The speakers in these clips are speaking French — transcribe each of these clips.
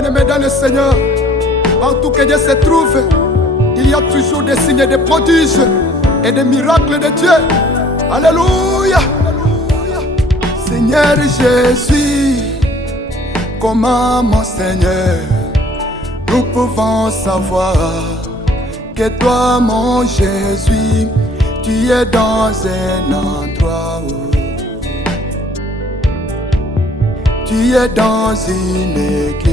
Bien-aimés dans le Seigneur, partout que Dieu se trouve, il y a toujours des signes, des prodiges et des miracles de Dieu. Alléluia. Seigneur Jésus, comment mon Seigneur, nous pouvons savoir que toi mon Jésus, tu es dans un endroit où tu es dans une église.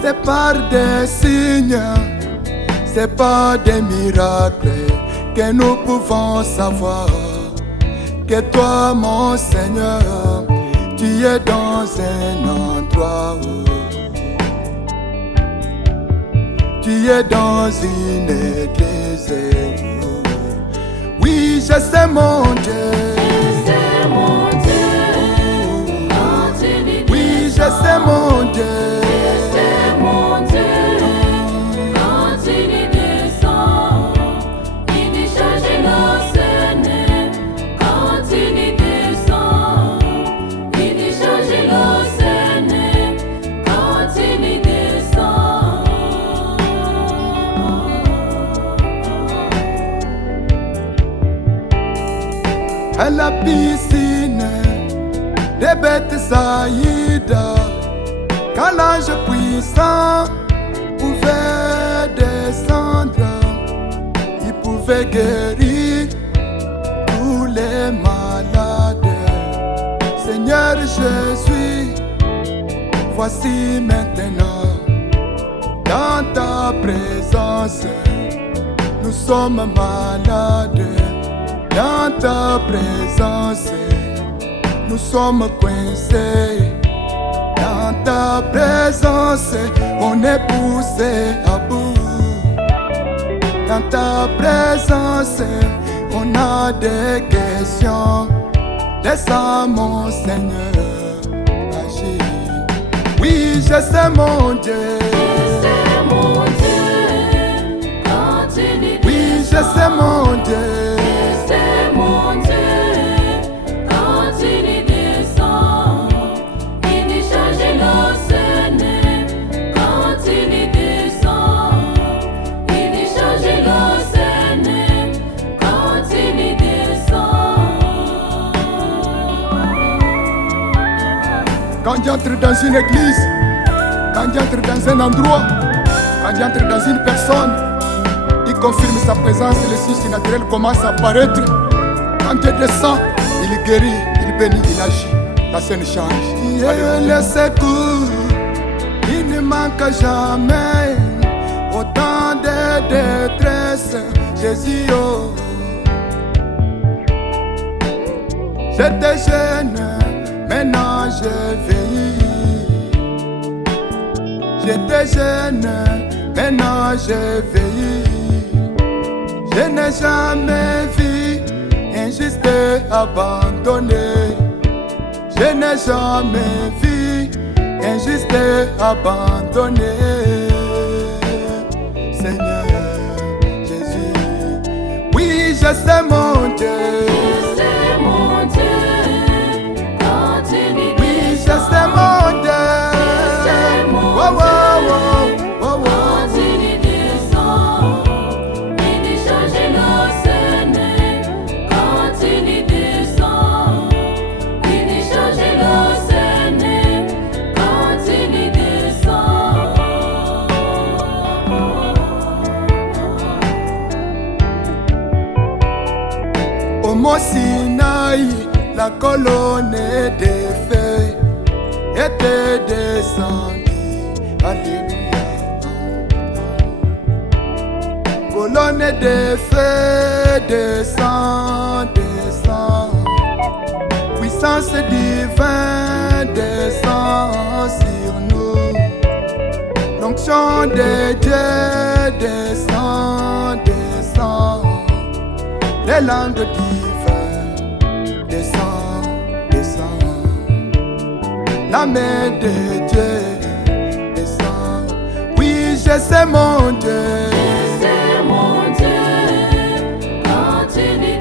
C'est par des signes, c'est par des miracles que nous pouvons savoir que toi mon Seigneur, tu es dans un endroit où tu es dans une église. Oui, je sais mon Dieu. Oui, je sais mon Dieu. À la piscine des bêtes Saïda, quand l'ange puissant pouvait descendre, il pouvait guérir tous les malades. Seigneur Jésus, voici maintenant dans ta présence, nous sommes malades. Dans ta présence, nous sommes coincés. Dans ta présence, on est poussé à bout. Dans ta présence, on a des questions. Laisse-moi mon Seigneur agir. Oui, je sais mon Dieu. Oui, je sais mon Dieu. Quand j'entre dans une église, quand j'entre dans un endroit, quand j'entre dans une personne, il confirme sa présence et le signe surnaturel commence à apparaître. Quand Dieu descend, il guérit, il bénit, il agit. La scène change. Dieu le secours, il ne manque jamais. Autant de détresse, Jésus, oh. J'étais jeune, maintenant je vieillis. J'étais jeune, maintenant je vieillis. Je n'ai jamais vu un juste abandonné. Je n'ai jamais vu un juste abandonné. Seigneur Jésus, oui, je sais mon Dieu. Au mont Sinaï, la colonne de feu était descendue. Alléluia. Colonne de feu descend, descend. Puissance divine descend sur nous. L'onction de Dieu descend, descend. Les langues divines descend, descend. La main de Dieu descend. Oui, je sais mon Dieu.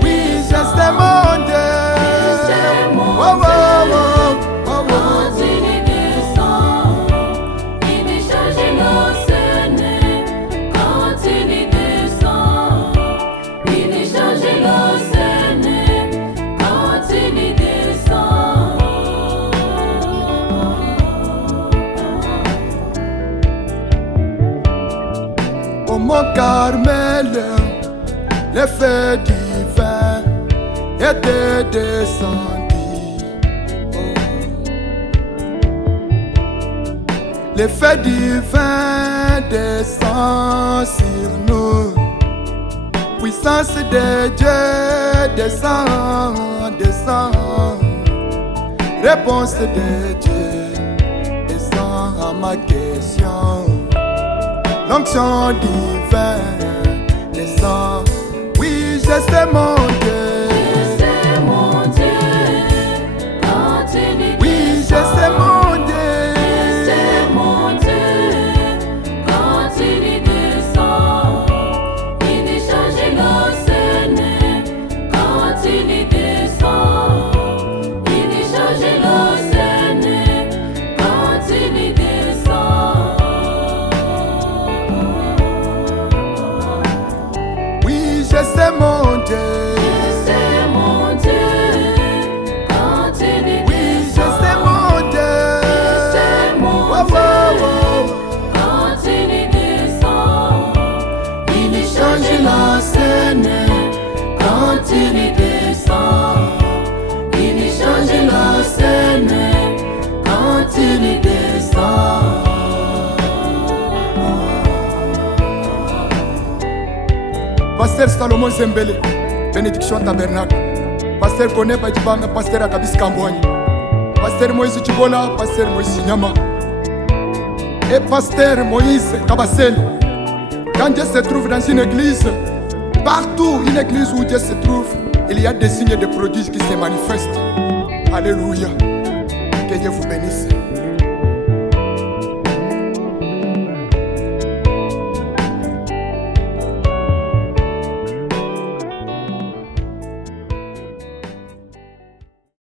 Oui, je sais mon Dieu. Oh, oh, oh. feu divin était descendu. Le feu divin descend sur nous. Puissance de Dieu descend, descend. Réponse de Dieu descend à ma question. L'onction divine descend. Oui, je sais mon Dieu. Oui, je sais mon Dieu. C'est mon Dieu. C'est mon Dieu. Quand il y Oui, je sais mon Dieu. c'est mon Dieu. Quand il y descend, il y change la scène. Quand il y descend, il y change la scène. Quand il y descend. Pasteur Salomon Zembele, bénédiction tabernacle. Pasteur Kone Badibanga, Pasteur Akabis Kambouani. Pasteur Moïse Chibola, Pasteur Moïse Nyama. Et Pasteur Moïse Kabasel. Quand Dieu se trouve dans une église, partout une église où Dieu se trouve, il y a des signes de prodiges qui se manifestent. Alléluia. Que Dieu vous bénisse.